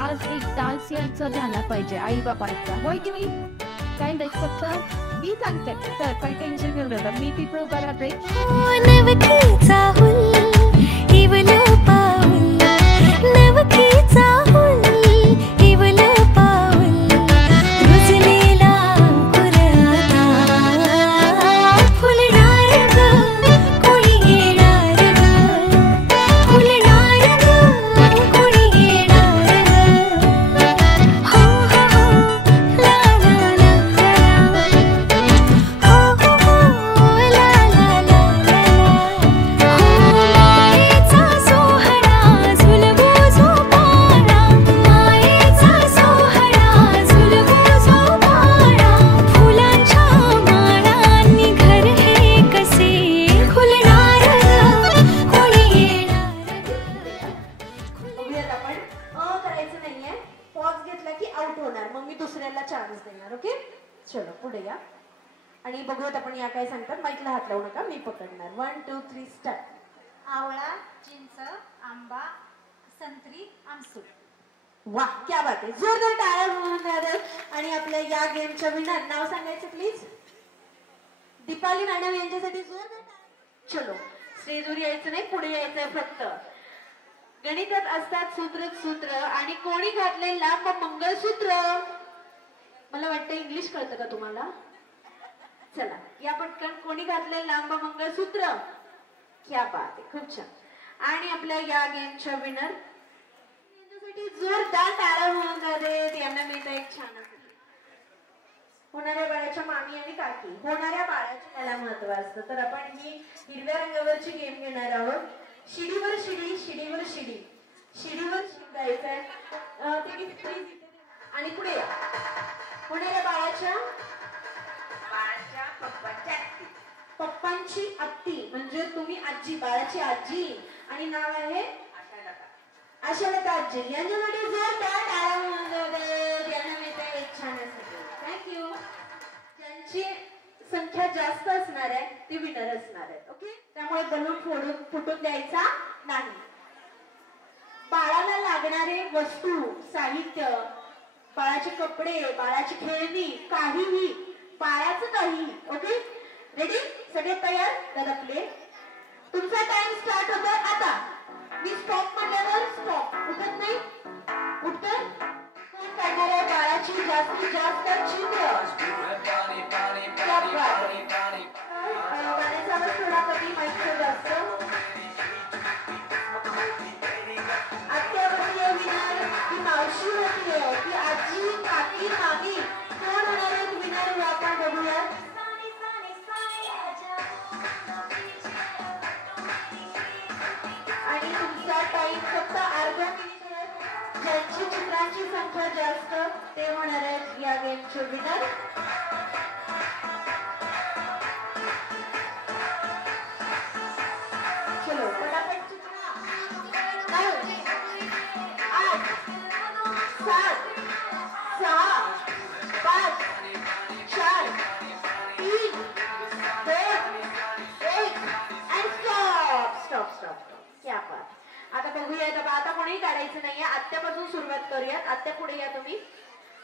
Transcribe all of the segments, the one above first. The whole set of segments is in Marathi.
आज एक डान्स यांचा झाला पाहिजे आई बाबांचा, होय की नाही? काय नाही फक्त मी सांगते तर काही टेन्शन घेऊ नका, मी तिथं बघा चलो पुढे या आणि बघूयात आपण या काय सांगतात. माईकला हात लावू नका, मी पकडणार. 1 2 3 स्टार्ट. आवळा, चिंच, आंबा, संत्री, आमसूल. वाह, क्या बात आहे. जोरदार टाळ्या वाजवा. आणि आपल्या या गेमच्या विनर नाव सांगायचं प्लीज. दीपाली मॅडम यांच्यासाठी जोरदार टाळ्या. चलो स्टेजवर यायचं नाही, पुढे यायचंय फक्त. गणितात असतात सूत्र आणि कोणी घातले लांब मंगळसूत्र. मला वाटतं इंग्लिश कळतं का तुम्हाला? चला या पटकन. कोणी घातले लांब मंगळसूत्र. क्या बात आहे, खूप छान. आणि आपल्या या गेमच्या विनर यांच्यासाठी जोरदार टाळ्या होऊन जाते. यांना मिळतं एक छान होणाऱ्या बाळाच्या मामी आणि काकी. होणाऱ्या बाळाचं त्याला महत्व असतं. तर आपण ही हिरव्या रंगावरची गेम घेणार आहोत. शिडीवर शिडी, शिडीवर शिडी, शिडीवर शिंगायचंय ते. आणि पुढे या. होणाऱ्या बाळाच्या पप्पांची आत्ती म्हणजे तुम्ही आजी, बाळाची आजी. आणि नाव आहे आशालता आजी. यांच्यासाठी जोरदार टाळ्या होऊन जाते. यांना मिळते एक छान असते. थँक्यू. ज्यांची संख्या जास्त असणार आहे ती विनर असणार आहे. ओके, त्यामुळे बलून फुटून द्यायचा नाही. बाळाला लागणारे वस्तू, साहित्य, बाळाचे कपडे, बाळाची खेळणी, काहीही, बाळाचं काही. Okay, ready? सगळे तयार? दादा प्ले. तुमचा टाइम स्टार्ट होतोय आता. मी स्टॉप म्हटल्यावर स्टॉप. उठत नाही? उठतं? कोण काढणार आहे बाळाची जास्तीत जास्त चित्र? गाण्याचा आवाज थोडा कमी, माईकचा जास्त. आत्यावरती विनर की मावशी होती की आजी, काकी, मामी, कोण होणार आहे विनर हे आपण बघूया. आणि तुमचा टाइम फक्त अर्धा मिनिट आहे. ज्यांची चित्रांची संख्या जास्त ते होणार आहेत या गेमचे विनर. चलो पटापट चित्र. 8 7 6 5 4 3 2 1 and stop. क्या बात. आता बघूयात. आता कोणीही काढायचं नाहीये. आत्यापासून सुरुवात करूयात. आत्या पुढे या तुम्ही.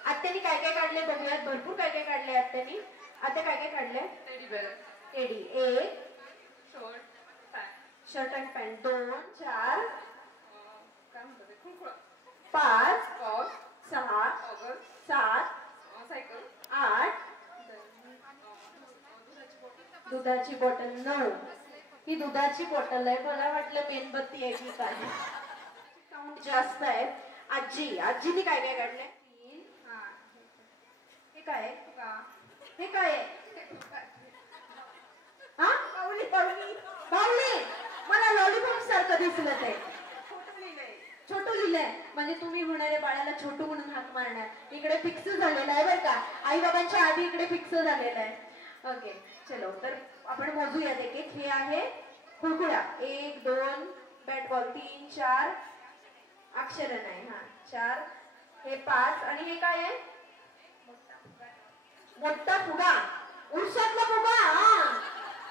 आत्यानी काय काय काढले बघूयात. भरपूर काय काय काढले आत्यानी. आत्या काय काय काढले? टेडी. 1 shirt and pant. 2 4 5 6 7 8 दुधाची बॉटल. 9 ही दुधाची बॉटल आहे. मला वाटलं मेणबत्ती आहे की काय. काउंट जास्त आहे. आजीने काय काय काढलंय? 3. हे काय आहे? हे काय आहे? दिसलं ते छोटू लिहिलंय म्हणजे तुम्ही होणाऱ्या बाळाला छोटू म्हणून हाक मारणार इकडे फिक्स झालेलं आहे बरं का आई बाबांच्या आधी इकडे फिक्स झालेलं आहे ओके चलो तर आपण मोजूया एक हे आहे कुळकुळा 1 2 बॅट बॉल 3 4 अक्षर नाही हा 4 हे 5 आणि हे काय आहे मोठा फुगा उरसातला फुगा हा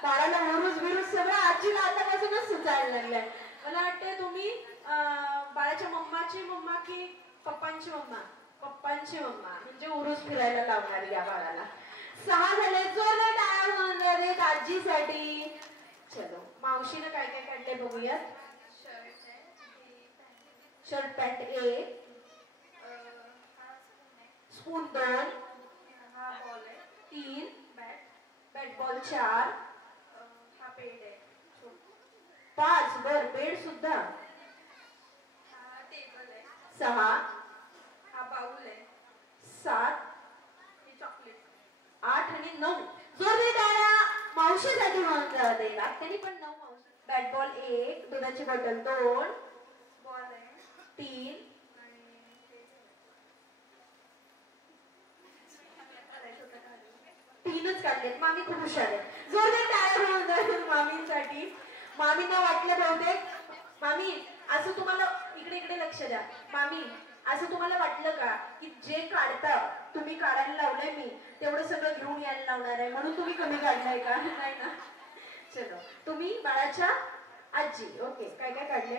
बाळाला उरूस बिरूस सगळं आजीला आतापासूनच सुचायला लागलंय मला वाटतं तुम्ही बाळाच्या मम्माची मम्मा की पप्पांची मम्मा पप्पांची मम्मा म्हणजे उरूस फिरायला लावणार या बाळाला 6 झाले जोरदार टाळ्या होणार आहेत आजीसाठी चलो मावशीनं काय काय काढले बघूयात शर्ट पॅन्ट 1 स्पून 2 हा बॉल आहे 3 बॅट बॉल 4 हा बेड आहे 5 बर बेड सुद्धा 6 हा बाउल आहे 7 हे चॉकलेट 8 आणि 9 जोरदार टाळ्या मावशीसाठी म्हणता देला त्यांनी पण 9 मावशी बॅट बॉल 1 दुधाची बॉटल 2 बॉल आहे 3 तीनच काढलेत मामी खूप हुशार आहे जोरदार टाळ्या म्हणतात मामींसाठी मामींना वाटलं बहुतेक मामी असं तुम्हाला इकडे इकडे लक्ष द्या मामी असं तुम्हाला वाटलं का की जे काढता तुम्ही काढायला लावलंय मी तेवढं सगळं घेऊन यायला लावणार आहे म्हणून तुम्ही कमी काढलाय का नाही ना चलो तुम्ही बाळाच्या आजी ओके काय काय काढले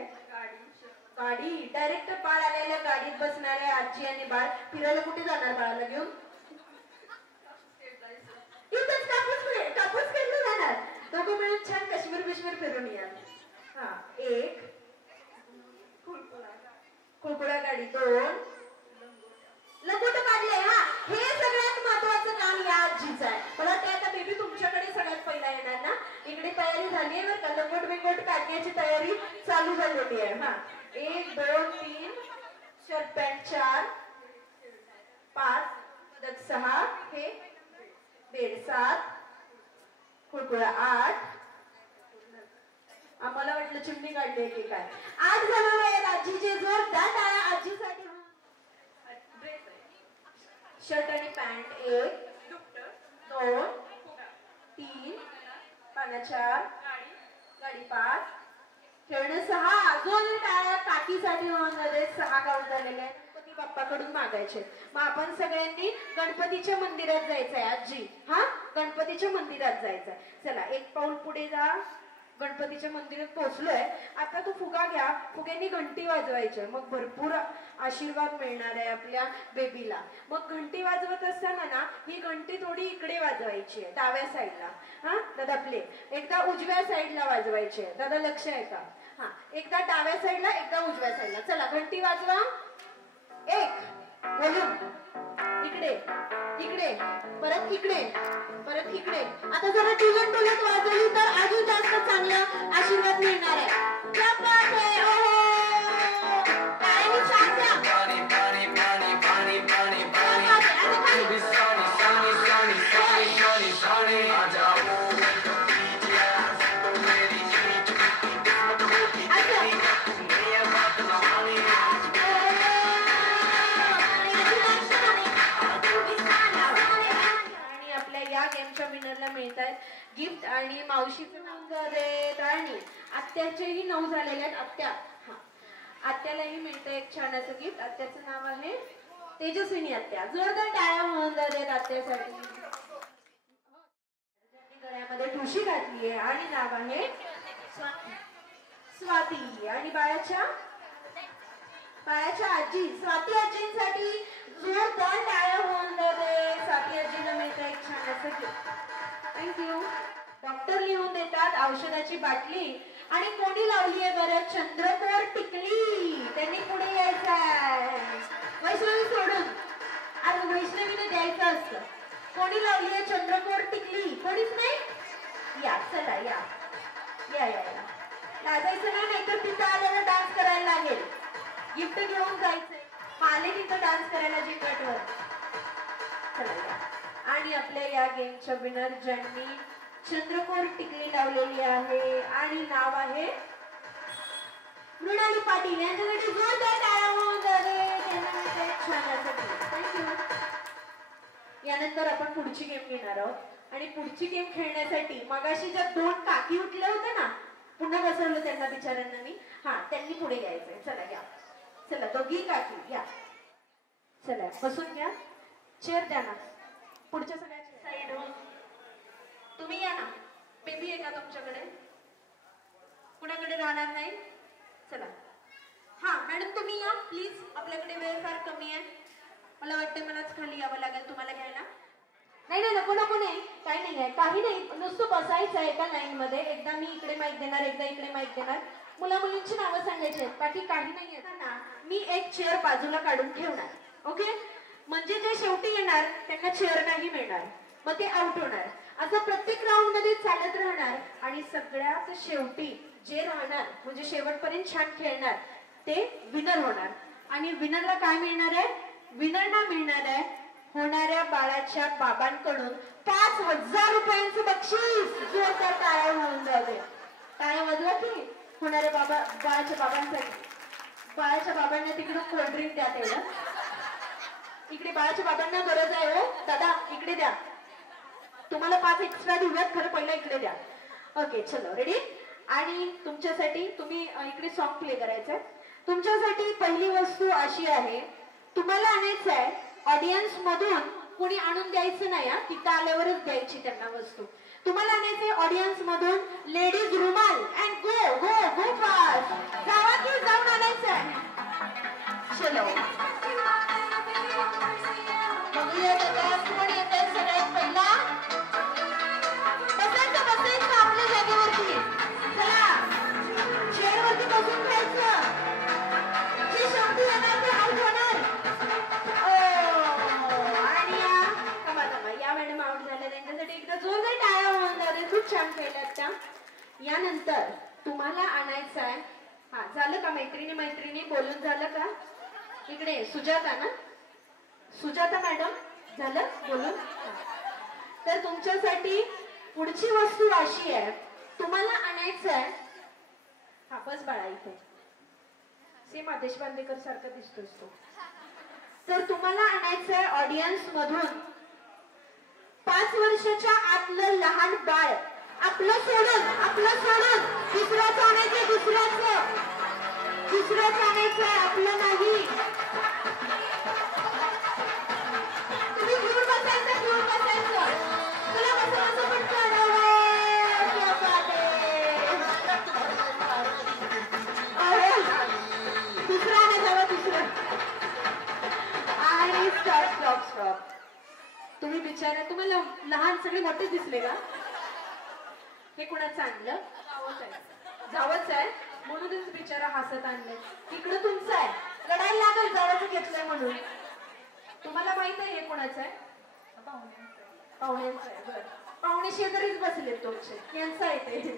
गाडी डायरेक्ट बाळ आलेल्या गाडीत बसणाऱ्या आजी आणि बाळ फिरायला कुठे जाणार बाळाला घेऊन इथेच कापूस खेळलं जाणार दोघं मिळून छान काश्मीर फिरून या हा 1 कुळकुळा गाडी 2 लंगोट काढले हा हे सगळ्यात महत्वाचं काम या आजीचं आहे मला ते आता बेबी तुमच्याकडे सगळ्यात पहिला येणार ना इकडे तयारी झाली आहे बरं का लंगोट बिंगोट काढण्याची तयारी चालू झालेली आहे हा 1 2 3 शर्ट पॅन्ट 4 5 6 हे बेड 7 कुळकुळा 8 आम्हाला वाटलं चिमणी काढली की काय 8 जण आहेत आजीचे जोरदार टाळ्या आजीसाठी शर्ट आणि पॅन्ट 1 2 3 पाना 4 गाडी 5 खेळणं 6 जोरदार टाळ्या काकीसाठी होणार 6 काउंट झालेले आहेत गणपती बाप्पाकडून मागायचे मग आपण सगळ्यांनी गणपतीच्या मंदिरात जायचंय आजी हा गणपतीच्या मंदिरात जायचंय चला एक पाऊल पुढे जा गणपतीच्या मंदिरात पोहोचलोय आता तू फुगा घ्या फुग्यांनी घंटी वाजवायची मग भरपूर आशीर्वाद मिळणार आहे आपल्या बेबीला मग घंटी वाजवत असताना ना ही घंटी थोडी इकडे वाजवायची आहे डाव्या साईडला हा दादा प्ले एकदा उजव्या साईडला वाजवायची आहे दादा लक्ष आहे का हा एकदा डाव्या साईडला एकदा उजव्या साईडला चला घंटी वाजवा 1 वॉल्यूम इकडे इकडे परत इकडे परत इकडे आता जरा टुलत टुलत वाजवली तर अजून जास्त चांगला आशीर्वाद मिळणार आहे क्या बात है ओहो टाळ्यांनी साथ द्या पाणी पाणी पाणी पाणी पाणी पाणी भी सानी सानी सानी सानी सानी सानी आ जाओ गिफ्ट आणि मावशीचं नाव देत आणि आत्याचेही 9 झालेले आहेत आत्या हा आत्यालाही मिळतं एक छान असं गिफ्ट आत्याचं नाव आहे तेजस्विनी आत्या जोरदार टाळ्या म्हणून देत आत्यासाठी गळ्यामध्ये ठुशी घातली आहे आणि नाव आहे स्वाती आणि बाळाच्या आजी स्वाती आजींसाठी जोरदार टाळ्या म्हणून दे स्वाती आजीला मिळतं एक छान असं गिफ्ट थँक्यू डॉक्टर लिहून देतात औषधाची बाटली आणि कोणी लावली आहे बरं चंद्रकोर टिकली त्यांनी पुढे यायचं आहे वैष्णवी सोडून आज वैष्णवीने द्यायचं असतं कोणी लावली आहे चंद्रकोर टिकली कोणीच नाही या चला या या या लाजायचं नाही तर तिथं आल्याला डान्स करायला लागेल गिफ्ट घेऊन जायचंय माले तिथं डान्स करायला जिंकटवर चला या आणि आपल्या या गेमच्या विनर ज्यांनी चंद्रकोर टिकली लावलेली आहे आणि नाव आहे मृणाली पाटील यांच्यासाठी जोरदार टाळ्या होऊन जावे. त्यांना मिळते एक छान असं gift. Thank you. यानंतर आपण पुढची गेम घेणार आहोत आणि पुढची गेम खेळण्यासाठी मगाशी ज्या 2 काकी उठल्या होत्या ना, पुन्हा बसवलं त्यांना बिचाऱ्यांना मी. हा, त्यांनी पुढे यायचंय. चला या, चला दोघी काकी या, चला बसून घ्या. चेअर द्या ना पुढच्या सगळ्या साईड. तुम्ही या ना. बेबी आहे का तुमच्याकडे? कुणाकडे राहणार नाही? चला. हा मॅडम तुम्ही या प्लीज, आपल्याकडे वेळ फार कमी आहे. मला वाटतं मलाच खाली यावं लागेल तुम्हाला घ्यायला. नाही नाही नको नको नाही, काही नाही आहे, काही नाही, नुसतं बसायचं आहे एका लाईन मध्ये. एकदा मी इकडे माईक देणार, एकदा इकडे माईक देणार. मुला मुलींची नावं सांगायची आहेत, बाकी काही नाही आहे ना. मी एक चेअर बाजूला काढून ठेवणार. ओके, म्हणजे जे शेवटी येणार त्यांना चेअर नाही मिळणार, मग ते आउट होणार. असं प्रत्येक राऊंड मध्ये चालत राहणार आणि सगळ्यात शेवटी जे राहणार म्हणजे शेवटपर्यंत छान खेळणार ते विनर होणार. आणि विनरला काय मिळणार आहे? विनरला मिळणार आहे होणाऱ्या बाळाच्या बाबांकडून 5,000 रुपयांचं बक्षीस. जोरदार टाळ्या होऊन जावे. टाळ्या वाजवा की होणाऱ्या बाळाच्या बाबांसाठी. बाळाच्या बाबांना तिकडून कोल्ड्रिंक द्या तेवढं. इकडे बाळाच्या बाबांना गरज आहे. हो दादा इकडे द्या, तुम्हाला 5 एक्स्ट्रा देऊयात, खरं पहिला इकडे द्या. ओके चलो रेडी. आणि तुमच्यासाठी तुम्ही इकडे सॉन्ग प्ले करायचंय. तुमच्यासाठी पहिली वस्तू अशी आहे, तुम्हाला आणायचं आहे ऑडियन्स मधून, कोणी आणून द्यायचं नाही. तिथं आल्यावरच द्यायची त्यांना वस्तू. तुम्हाला आणायचंय ऑडियन्स मधून लेडीज रुमाल. And go go go fast. जावा की जाऊन आणायचंय. चलो बघूया आता कोण येतंय सगळ्यात पहिला. बसायचं बसायचं आपल्या जागेवरती. चला चेअरवरती बसून घ्यायचं. जे शेवटी येणार ते आउट होणार. आणि या मॅडम आउट झाल्या, त्यांच्यासाठी एकदा जोरदार टाळ्या होऊन जाते. खूप छान खेळल्यात त्या. यानंतर तुम्हाला आणायचं आहे, हा झालं का मैत्रिणी मैत्रिणी बोलून झालं का? इकडे सुजाता ना, सुजाता मॅडम झालं बोलून. तर तुमच्यासाठी पुढची वस्तू अशी आहे, तुम्हाला आणायचं आहे, हा बस बाळा इथे, सेम आदेश बांदेकर सारखा दिसतोस तो. तर तुम्हाला आणायचं आहे ऑडियन्स मधून 5 वर्षाच्या आतलं लहान बाळ. आपलं सोडून दुसऱ्याचं आणायचंय. दुसऱ्याचं आणायचंय, आपलं नाही. तुम्ही घेऊन बसायचं. तुला कसं पटकन. दुसरं आणायचं, दुसरं. आणि स्टॉप. तुम्ही बिचारा, तुम्हाला लहान सगळे मोठे दिसले का? हे कोणाचं आणलं? जावंच आहे म्हणूनच बिचारा हसत आणलंय. इकडं तुमचं आहे, लढायला लागल जावंच घेतलंय म्हणून. तुम्हाला माहित आहे हे कोणाचं आहे? पाहुण्यांचं आहे. बरं, पाहुणे शेजारीच बसले तुमचे, यांचं आहे ते.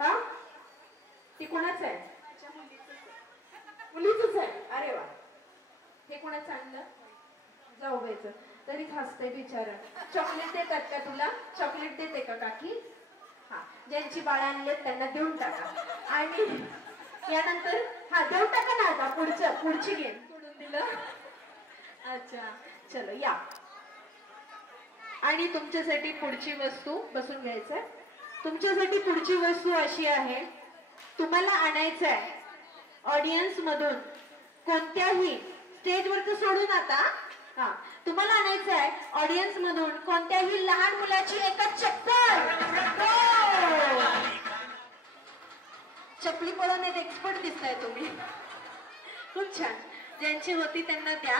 हा ती कोणाचं आहे? मुलीचंच आहे. अरे वा. हे कोणाचं आणलं? जाऊबाईचं. तरीच हसतंय बिचारा. चॉकलेट देतात का तुला? चॉकलेट देते का काकी? हा, ज्यांची बाळ आणलेत त्यांना देऊन टाका. आणि यानंतर हा देऊन टाका ना. आता पुढची गेम सोडून दिलं. अच्छा चलो या. आणि तुमच्यासाठी पुढची वस्तू बसून घ्यायचंय. तुमच्यासाठी पुढची वस्तू अशी आहे, तुम्हाला आणायचं आहे ऑडियन्स मधून कोणत्याही स्टेजवरचं सोडून आता. हा, तुम्हाला आणायचं आहे ऑडियन्स मधून कोणत्याही लहान मुलाची एकच चप्पल. चपली पळवण्यात एक्सपर्ट दिसताय तुम्ही. खूप छान. ज्यांची होती त्यांना द्या.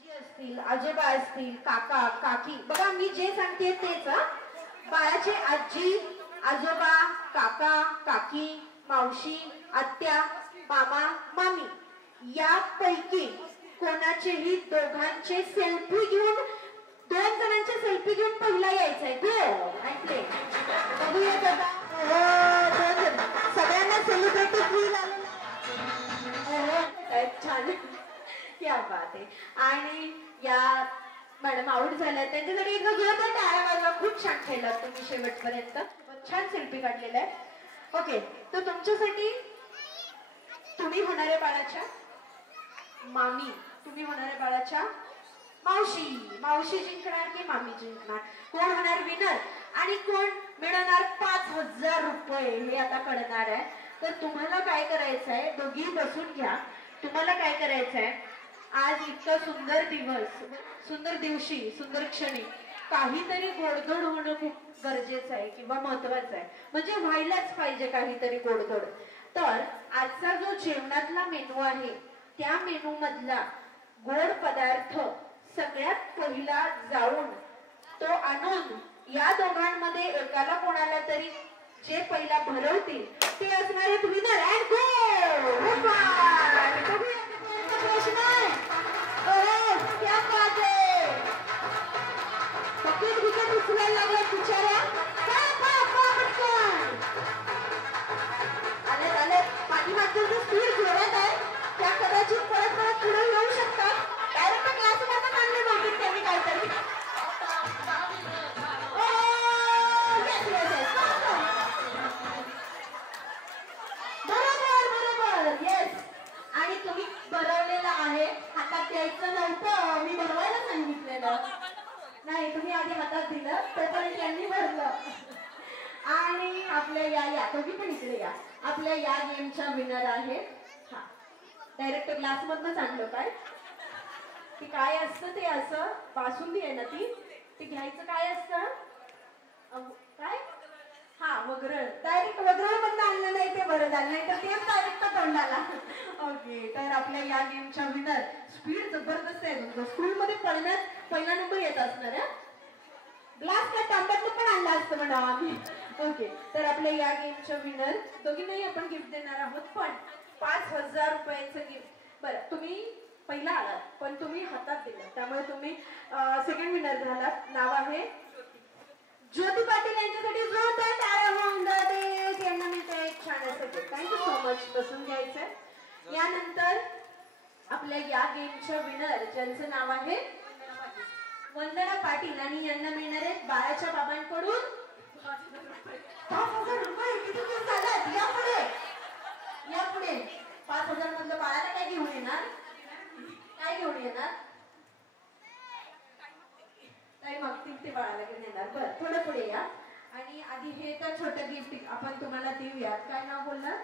जी असतील, आजोबा असतील, काका काकी, बघा मी जे सांगते तेच. बाळाचे आजी आजोबा, काका काकी, मावशी, आत्या, मामा मामी यापैकी कोणाचेही दोघांचे सेल्फी घेऊन, 2 जणांचे सेल्फी घेऊन पहिला यायचंय. गो ऐकले. बघूयात आता. सगळ्यांना सेलिब्रिटी फील आलं. छान, क्या बात आहे. आणि या मॅडम आउट झाल्या, त्यांच्यासाठी एकदा जोरदार टाळ्या वाजवा. खूप छान खेळलात तुम्ही शेवटपर्यंत. छान सेल्फी काढलेला आहे. ओके, तर तुमच्यासाठी तुम्ही होणाऱ्या बाळाच्या मामी, तुम्ही होणाऱ्या बाळाच्या मावशी, मावशी जिंकणार की मामी जिंकणार, कोण होणार विनर आणि कोण मिळवणार 5,000 रुपये हे आता कळणार आहे. तर तुम्हाला काय करायचं आहे, दोघी बसून घ्या. तुम्हाला काय करायचं आहे, आज इतका सुंदर दिवस, सुंदर दिवशी, सुंदर क्षणी काहीतरी गोडधोड होणं खूप गरजेचं आहे किंवा महत्वाचं आहे. म्हणजे व्हायलाच पाहिजे काहीतरी गोडधोड. तर आजचा जो जेवणातला मेनू आहे त्या मेनू मधला गोड पदार्थ सगळ्यात पहिला जाऊन तो आणून या दोघांमध्ये एकाला कोणाला तरी जे पहिला भरवतील ते असणार आहेत विनर अँड गो. क्या बात है, बकेट विकेट उचलायला लागला बिचारा. आले पाठीमागचं स्पीड जोरात आहे, त्या कदाचित परत परत पुढे येऊ शकतात. डायरेक्ट क्लासमध्ये काढले बहुतेक त्यांनी काहीतरी. बरोबर येस. आणि तुम्ही भरवलेलं आहे, हातात द्यायचं नव्हतं, मी भरवायला सांगितलेलं नाही, तुम्ही आधी हातात दिलं तोपर्यंत त्यांनी भरलं. आणि आपल्या या तुम्ही पण इकडे या, आपल्या या गेमच्या विनर आहे. हा, डायरेक्ट ग्लास मधनच आणलं काय, ती काय असतं ते असं बासुंदी आहे ना ती घ्यायचं काय असतं काय, हा वगरळ, डायरेक्ट वगरळ मधनं आणलं नाही ते बरं झालं, नाही तर तेच डायरेक्ट तोंडाला. ओके, तर आपल्या या गेमच्या विनर, स्पीड जबरदस्त आहे तुमचं, स्कूलमध्ये पळण्यात पहिला नंबर येत असणार आहे. ग्लास का तांब्यातनं पण आणला असतं म्हणा आम्ही. ओके, तर आपल्या या गेमच्या विनर दोघींनाही आपण गिफ्ट देणार आहोत, पण 5,000 रुपयाचं गिफ्ट. बरं, तुम्ही पहिला आलात पण तुम्ही हातात दिलं, त्यामुळे तुम्ही सेकंड विनर झालात. नाव आहे ज्योती पाटील, यांच्यासाठी जोरदार टाळ्या होऊन जाते. यांना मिळतं एक छान असं गिफ्ट. Thank you so much. बसून घ्यायचंय. यानंतर आपल्या या गेमच्या विनर ज्यांचं नाव आहे वंदना पाटील आणि यांना मिळणार आहेत बाळाच्या बाबांकडून 5,000 रुपये. किती दिवस झाले, या पुढे 5,000 मधलं बाळाला काय घेऊन येणार, काय घेऊन येणार, काय मागतील ते बाळाला घेऊन येणार. बरं, थोडं पुढे या. आणि आधी हे तर छोटं गिफ्ट आपण तुम्हाला देऊयात. काय नाव बोलणार,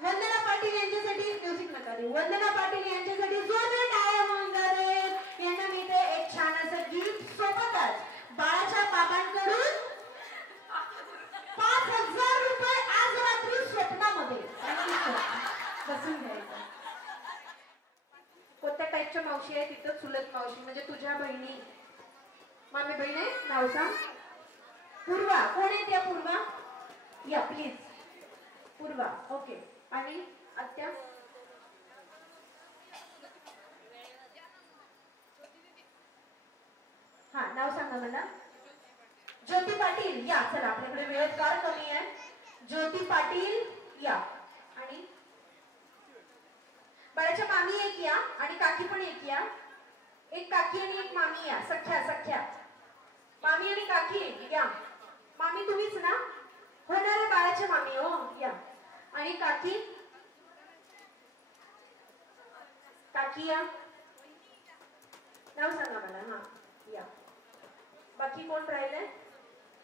वंदना पाटील यांच्यासाठी, म्युझिक नका देऊ, वंदना पाटील यांच्यासाठी जोरदार टाळ्या होऊन जाते. यांना मिळते एक छान असं गिफ्ट, सोबतच बाळाच्या बाबांकडून 5,000 रुपये आज रात्री स्वप्नामध्ये. बसून घ्यायचं. कोणत्या टाईपच्या मावशी आहे तिथं, चुलत मावशी म्हणजे तुझ्या बहिणी, मामी बहीण आहे, नाव सांग. पूर्वा, कोण आहे त्या पूर्वा, या प्लीज. Purva, okay. आणि आत्या, हा नाव सांगा मला. ज्योती पाटील, या. चला, आपल्याकडे वेळ फार कमी आहे. ज्योती पाटील या. आणि बाळाच्या मामी एक या आणि काकी पण एक या. एक काकी आणि एक मामी या, सख्या. मामी आणि काकी या. मामी तुम्हीच ना, होणाऱ्या बाळाच्या मामी हो, या. आणि काकी या. नाव सांगा मला. हा, या. बाकी कोण राहिलंय,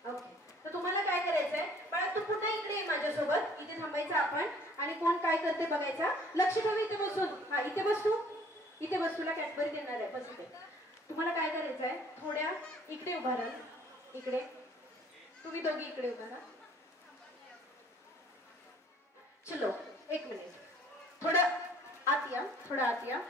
ओके. तर तुम्हाला काय करायचंय बाळा, तू पुन्हा इकडे ये माझ्यासोबत, इथे थांबायचं आपण आणि कोण काय करते बघायचा. लक्ष ठेव इथे बसून. हा, इथे बस तू, इथे बस, तुला कॅडबरी देणार आहे, बस इथे. तुम्हाला काय करायचंय, थोड्या इकडे उभा राहा, इकडे तुम्ही दोघी इकडे उभा राहा. चलो, एक मिनिट, थोडं आत या, थोडं आत या.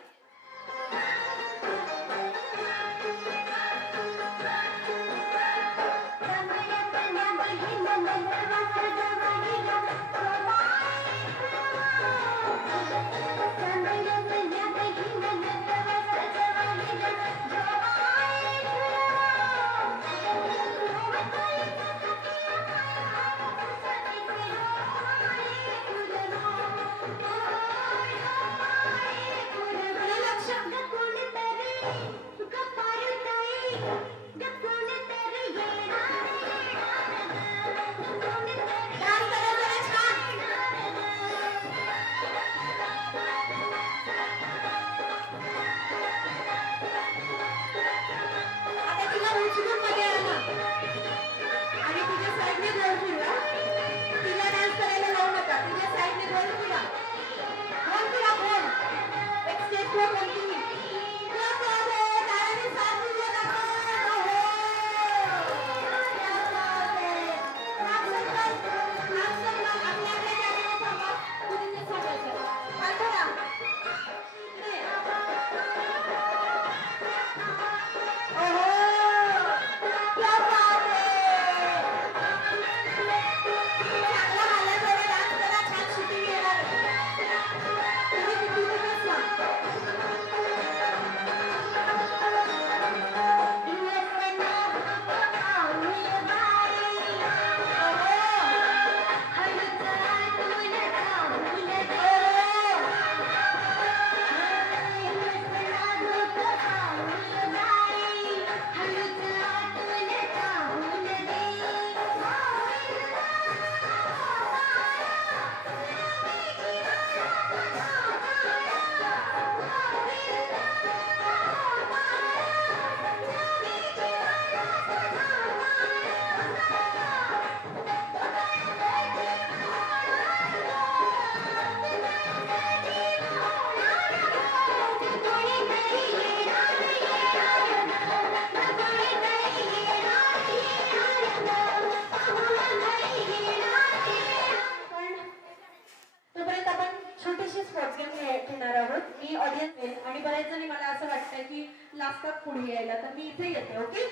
लाजतात पुढे यायला, तर मी इथे येते. ओके.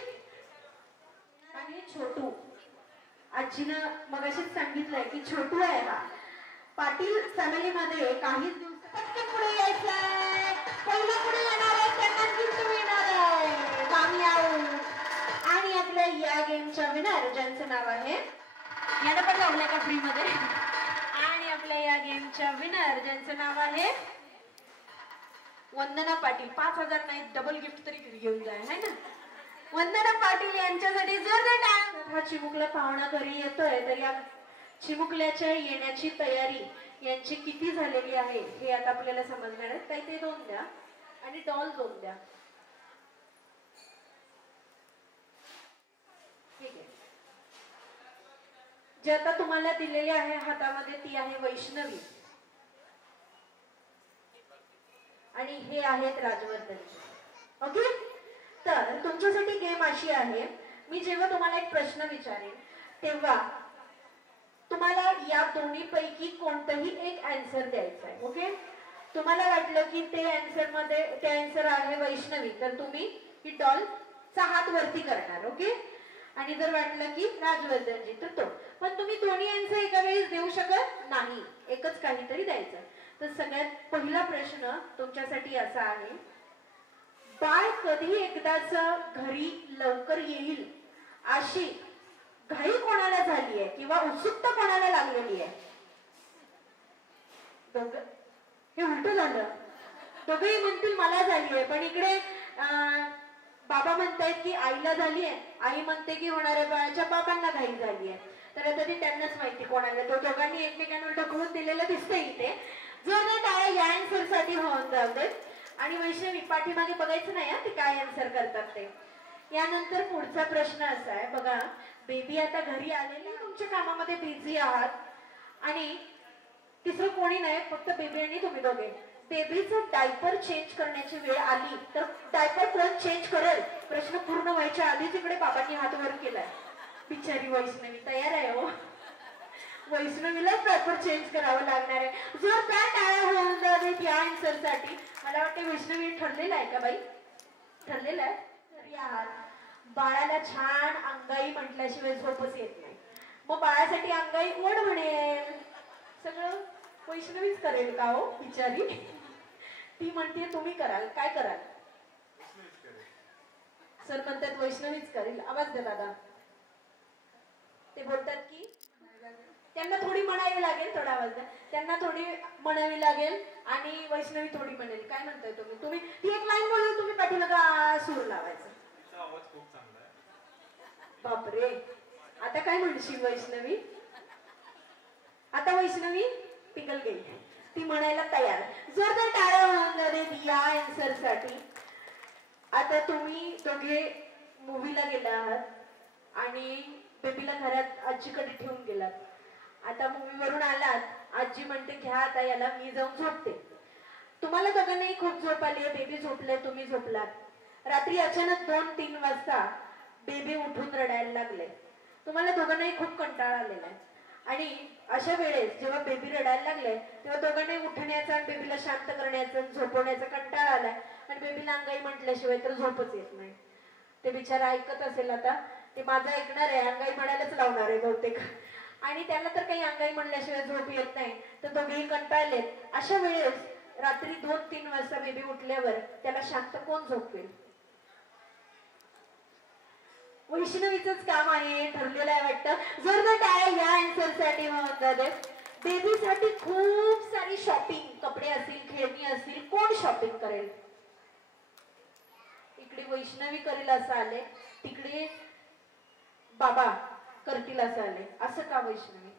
आणि छोटू, आजीनं मगाशीच सांगितलंय की छोटू आहे हा. पाटील फॅमिलीमध्ये काहीच दिवस पटकन पुढे यायचंय. पहिलं पुढे येणार आहे त्यांना गिफ्ट मिळणार आहे. मामी आऊ. आणि आपल्या या गेमच्या विनर ज्यांचं नाव आहे, यानं पण लावलंय का फ्री मध्ये, आणि आपल्या या गेमच्या विनर ज्यांचं नाव आहे वंदना पाटील. 5,000 नाही, डबल गिफ्ट तरी घरी घेऊन जाय है ना. वंदना पाटील यांच्यासाठी जर हा चिमुकला पाहुणा घरी येतोय, तर या चिमुकल्याच्या येण्याची तयारी यांची किती झालेली आहे हे आता आपल्याला समजणार आहे. काही ते 2 द्या आणि डॉल 2 द्या. ठीक आहे. जे आता तुम्हाला दिलेले आहे हातामध्ये ती आहे वैष्णवी आणि हे आहेत राजवर्धन. ओके. तर तुमच्यासाठी गेम अशी आहे, मी जेव्हा तुम्हाला एक प्रश्न विचारेन तेव्हा तुम्हाला या दोन्हीपैकी कोणतंही एक आन्सर द्यायचा आहे. ओके. तुम्हाला वाटलं की ते आन्सर आहे वैष्णवी, तर तुम्ही ही डॉलचा हात वरती करणार. ओके. आणि जर वाटलं की राजवर्धनजी तर तो, पण तुम्ही दोन्ही आन्सर एका वेळेस देऊ शकत नाही, एकच काहीतरी द्यायचं. तर सगळ्यात पहिला प्रश्न तुमच्यासाठी असा आहे, बाळ कधी एकदाच घरी लवकर येईल अशी घाई कोणाला झाली आहे किंवा उत्सुकता कोणाला लागलेली आहे? हे उलट झालं. दोघेही म्हणतील मला झाली आहे, पण इकडे बाबा म्हणतायत की आईला झाली आहे, आई म्हणते की होणाऱ्या बाळाच्या बाबांना घाई झाली आहे. तर आता ते त्यांनाच माहिती कोणाला. तो दोघांनी एकमेकांवर ढकलून दिलेलं दिसतंय इथे. जर टाळ्या या आन्सर साठी होऊन जाते. आणि वैष्णवी पाठीमागे बघायचं नाही ते काय आन्सर करतात ते. यानंतर पुढचा प्रश्न असा आहे बघा, बेबी आता घरी आलेली, तुमच्या कामामध्ये बिझी आहात आणि तिसरं कोणी नाही, फक्त बेबी आणि तुम्ही दोघे. बेबीचं डायपर चेंज करण्याची वेळ आली तर डायपर कोण चेंज करेल? प्रश्न पूर्ण व्हायच्या आधीच इकडे बाबांनी हात वर केलाय. बिचारी वैष्णवी तयार आहे हो. वैष्णवीलाच डायपर चेंज करावं लागणार आहे. जर त्या टाळ्या होऊन जात या आन्सर साठी, मला वाटतं वैष्णवी ठरलेलं आहे का बाई? ठरलेलं आहे. तर या बाळाला छान अंगाई म्हटल्याशिवाय झोपच येत नाही. मग बाळासाठी अंगाई कोण म्हणेल? सगळं वैष्णवीच करेल का हो बिचारी? ती म्हणते तुम्ही कराल, काय कराल? सर म्हणतात वैष्णवीच करेल. आवाज द्या दादा. ते बोलतात की त्यांना थोडी म्हणावी लागेल, थोडा आवाज द्या. त्यांना थोडी म्हणावी लागेल आणि वैष्णवी थोडी म्हणेल. काय म्हणताय तुम्ही? ती एक लाईन बोलून तुम्ही पाठीमागा सूर लावायचा. आवाज खूप चांगला आहे. बापरे, आता काय म्हणशील वैष्णवी? आता वैष्णवी पिकल गेली, ती म्हणायला तयार. जर तर टाळ्या होऊन जाते या आन्सर साठी. आता तुम्ही दोघे मूवीला गेला आहात आणि बेबीला घरात आजीकडे ठेवून गेलात. आता मूवीवरून आलात, आजी म्हणते घ्या आता याला, मी जाऊन झोपते. तुम्हाला दोघांनाही खूप झोप आली आहे, बेबी झोपले, तुम्ही झोपलात. रात्री अचानक 2-3 वाजता बेबी उठून रडायला लागले. तुम्हाला दोघांनाही खूप कंटाळा आलेला आहे आणि अशा वेळेस जेव्हा बेबी रडायला लागले तेव्हा दोघांनाही उठण्याचा आणि बेबीला शांत करण्याचा, झोपवण्याचा कंटाळा आलाय आणि बेबीला अंगाई म्हटल्याशिवाय तर झोपच येत नाही. ते बिचारा ऐकत असेल आता, ते माझं ऐकणार आहे, अंगाई म्हणायलाच लावणार आहे बहुतेक. आणि त्याला तर काही अंगाई म्हणल्याशिवाय झोप येत नाही, तर दोघेही कंटाळलेत. अशा वेळेस रात्री 2-3 वाजता बेबी उठल्यावर त्याला शांत कोण झोपवेल? वैष्णवीचंच काम आहे, ठरलेलं आहे वाटतं. जर तर टाळ्या या आन्सर साठी होत जाते. बेबीसाठी खूप सारी शॉपिंग, कपडे असतील, खेळणी असतील, कोण शॉपिंग करेल? इकडे वैष्णवी करेल असं आले, तिकडे बाबा करतील असं आले. असं का वैष्णवी?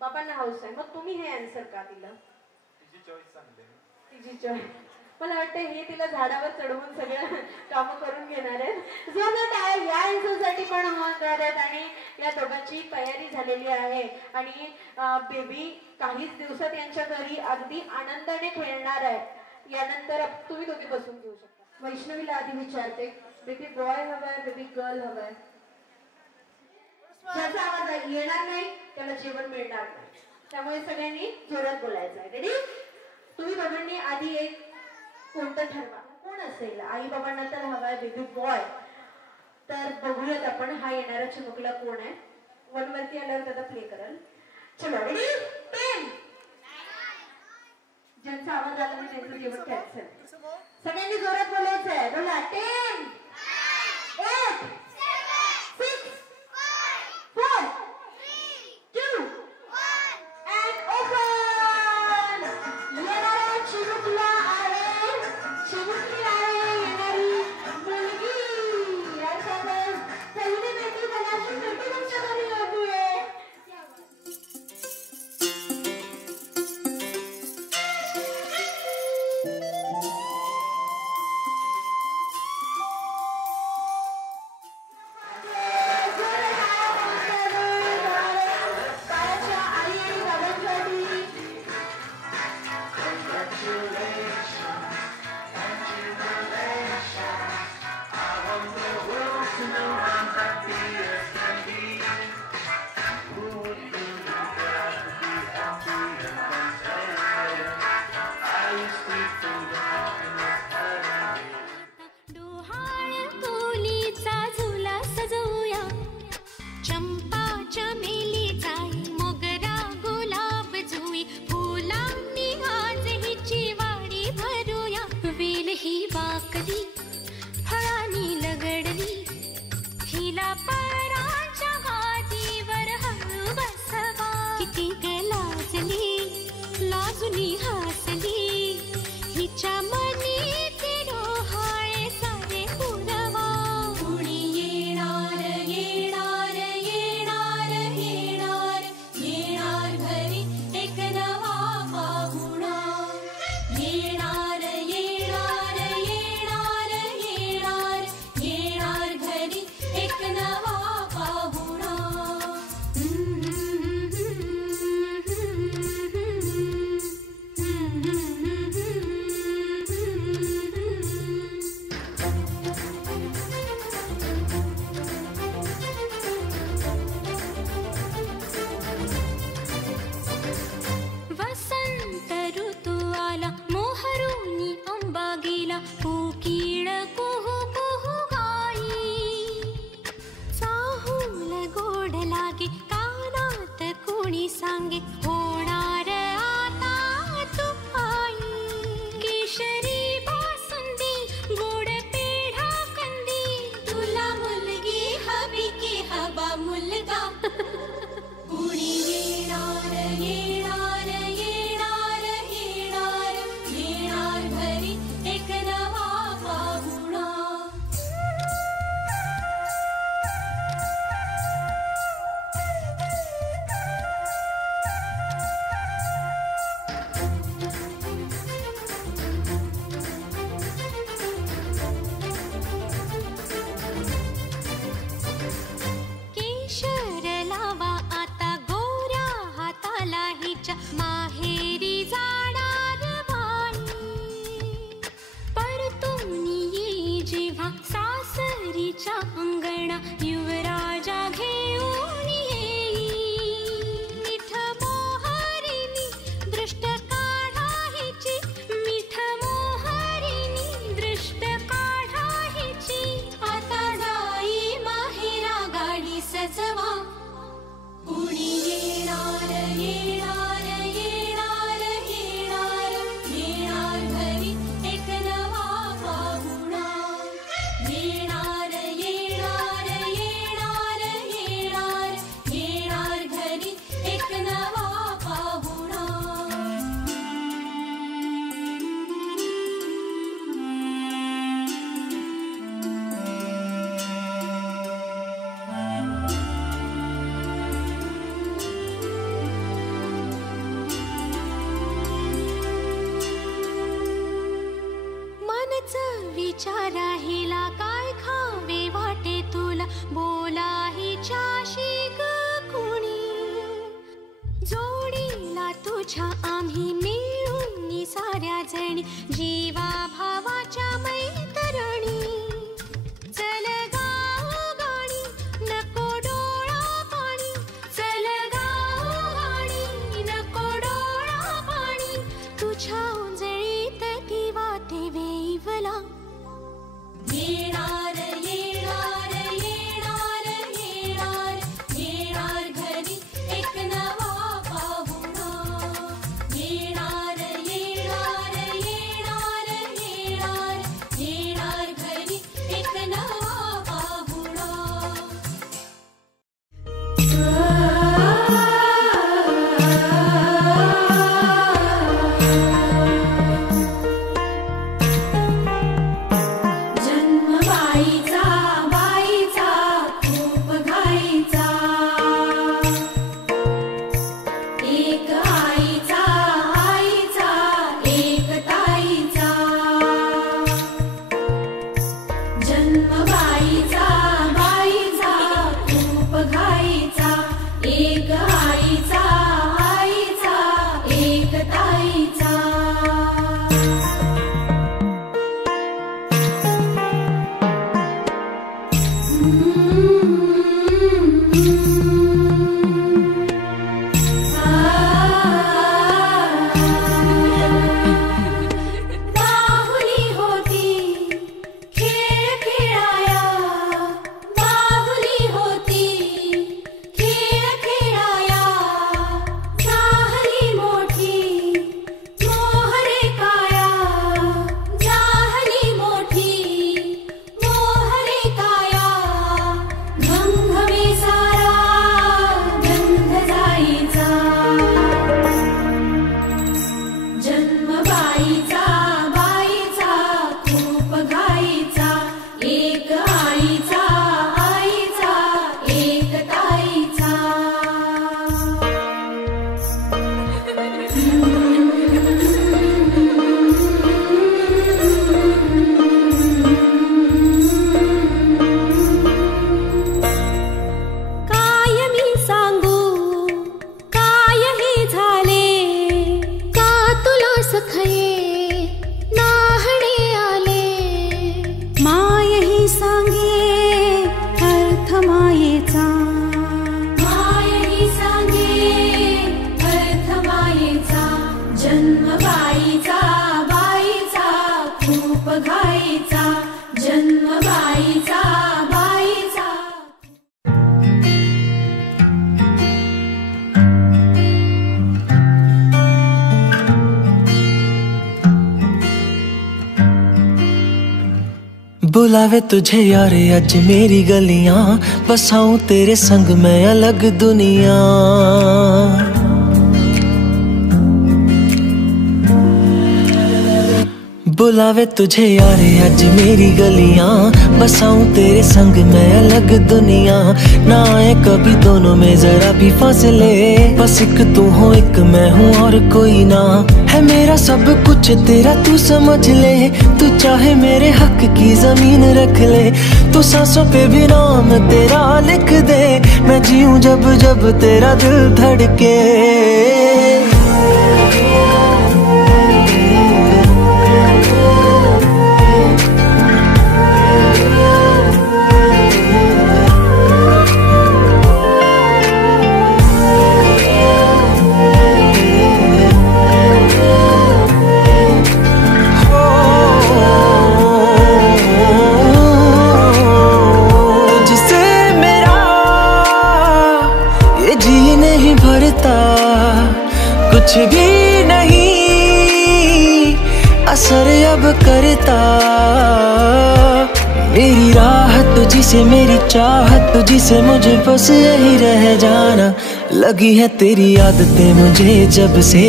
बाबांना हाऊस आहे. मग तुम्ही हे आन्सर का दिलं? तिची चॉईस चांगली आहे. तिची चॉईस. मला वाटतं हे तिला झाडावर चढवून सगळं काम करून घेणार आहेत. जो या आन्सर साठी पण होणार आहेत आणि या दोघांची तयारी झालेली आहे आणि बेबी काहीच दिवसात यांच्या घरी अगदी आनंदाने खेळणार आहे. यानंतर तुम्ही दोघे बसून घेऊ शकता. वैष्णवीला आधी विचारते, बेबी बॉय हवाय, बेबी गर्ल हवाय? ज्याचा आवाज येणार नाही त्याला जेवण मिळणार नाही, त्यामुळे सगळ्यांनी जोरात बोलायचं आहे. रेडी? तुम्ही दोघांनी आधी एक कोणतं ठरवा. कोण असेल? आई बाबांना तर हवाय बेबी बॉय. तर बघूयात आपण हा येणारा चिमुकला कोण आहे. 1 वरती आल्यावर दादा प्ले कराल. चलो रेडी 10. ज्यांचा आवाज आला नाही त्यांचं जेवण कॅन्सल. सगळ्यांनी जोरात बोलायचं आहे. बोला 10 8 6 5 4 3 2 1 and open. येणारा चिमुकला आहे. चिमुकली आहे येणारी मुलगी. अर्थातच पहिली बेटी झाल्याची बेटी तुमच्या घरी होतीये. एक नवा मायेचा माय ही सांगे अर्थ मायेचा जन्म बाईचा बाईचा खूप घाईचा जन्म बाईचा बाईचा बुलावे तुझे यारे अज मेरी गलियां बसाऊं तेरे संग मैं अलग दुनिया बुलावे तुझे यारे अज मेरी गलियां बसाऊं तेरे संग मैं अलग दुनिया ना आए कभी दोनों में जरा भी फासले बस एक तू हो एक मैं हूँ और कोई ना है मेरा सब कुछ तेरा तू समझ ले तू चाहे मेरे हक की जमीन रख ले तू सांसों पे भी नाम तेरा लिख दे मैं जीऊं जब जब तेरा दिल धड़के कुछ भी नहीं असर अब करता मेरी राह तुझी से मेरी चाहत तुझी से मुझे बस यही रह जाना लगी है तेरी आदतें मुझे जब से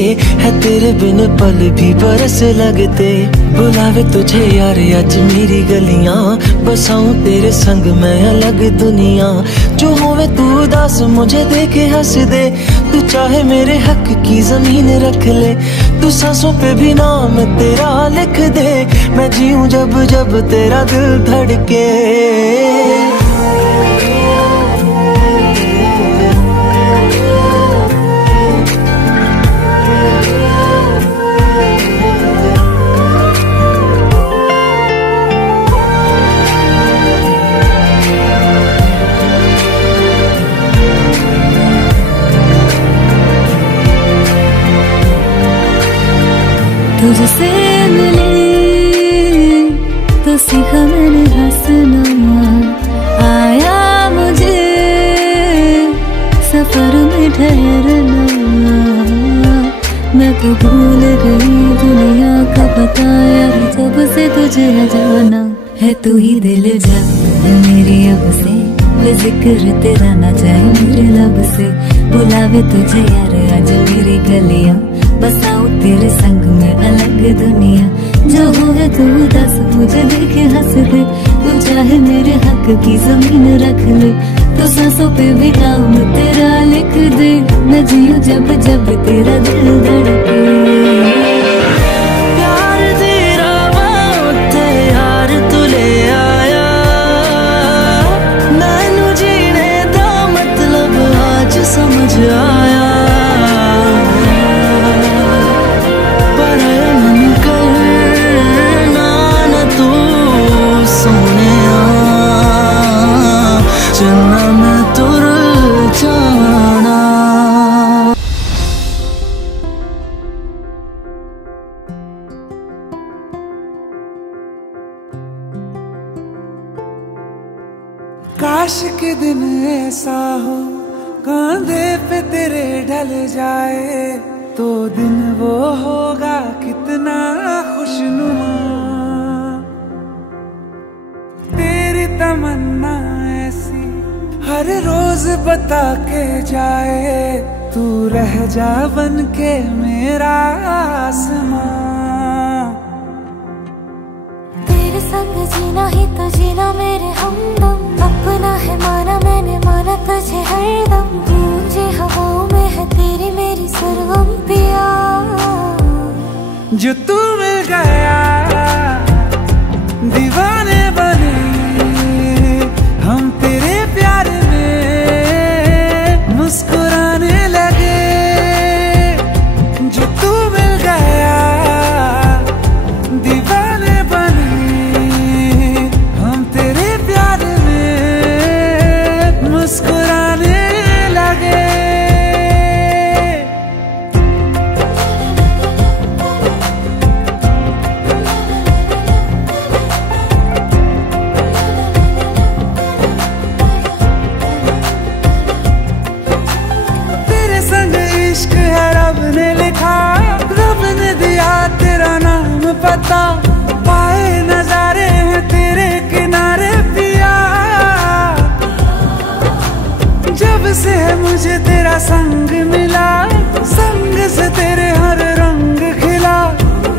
है तेरे बिन पल भी बरस लगते बुलावे तुझे यार आज मेरी गलियां बसाऊं तेरे संग मैं अलग दुनिया जो होवे तू उदास मुझे देखे हंस दे तू चाहे मेरे हक की जमीन रख ले तू सांसों पे भी नाम तेरा लिख दे मैं जीऊं जब जब तेरा दिल धड़के तुझसे मिले तो सीखा मैंने हंसना आया मुझे सफर में ठहरना मैं तो भूल गई दुनिया का पता यार जब से तुझे जाना है तू ही दिल जा मेरी अब से वे जिक्र तेरा ना जाए मेरे लब से बुलावे तुझे यार आज मेरी गलियां बसाऊं तेरे संग में अलग दुनिया जो होवे तू दस मुझे देखे हंस दे तू चाहे मेरे हक की जमीन रख ले तो सांसों पे भी नाम तेरा लिख दे मैं जीऊं जब जब तेरा दिल धड़के प्यार तेरा वास्ते यार तू ले आया मैनू जीने दा मतलब आज समझ आया काश के दिन ऐसा हो कांधे पे तेरे ढल जाए तो दिन वो होगा कितना खुशनुमा तेरी तमन्ना ऐसी हर रोज बता के जाए तू रह जा बन के मेरा आसमां तेरे संग जीना ही तो जीना मेरे हमदम अपना है माना मैंने माना तुझे हरदम गूंजे हवाओं में है तेरी मेरी सर्वम पिया जो तू मिल गया दीवाने बने हम तेरे प्यार में मुस्कुराने लगे जो तू मिल गया दीवाने बने हम तेरे प्यार में मुस्कुराने बता पाए नजारे हैं तेरे किनारे पिया। जब से है मुझे तेरा संग मिला, संग से तेरे हर रंग खिला,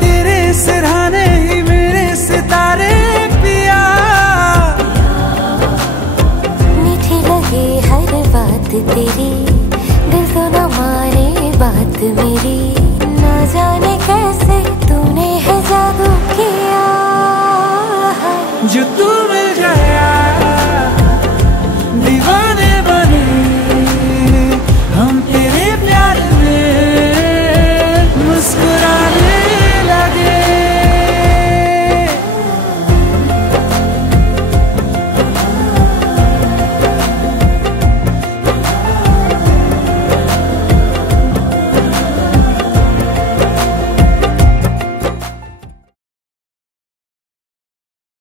तेरे सिरहाने ही मेरे सितारे पिया। मीठी लगे हर बात तेरी, दिल तो न माने बात मेरी।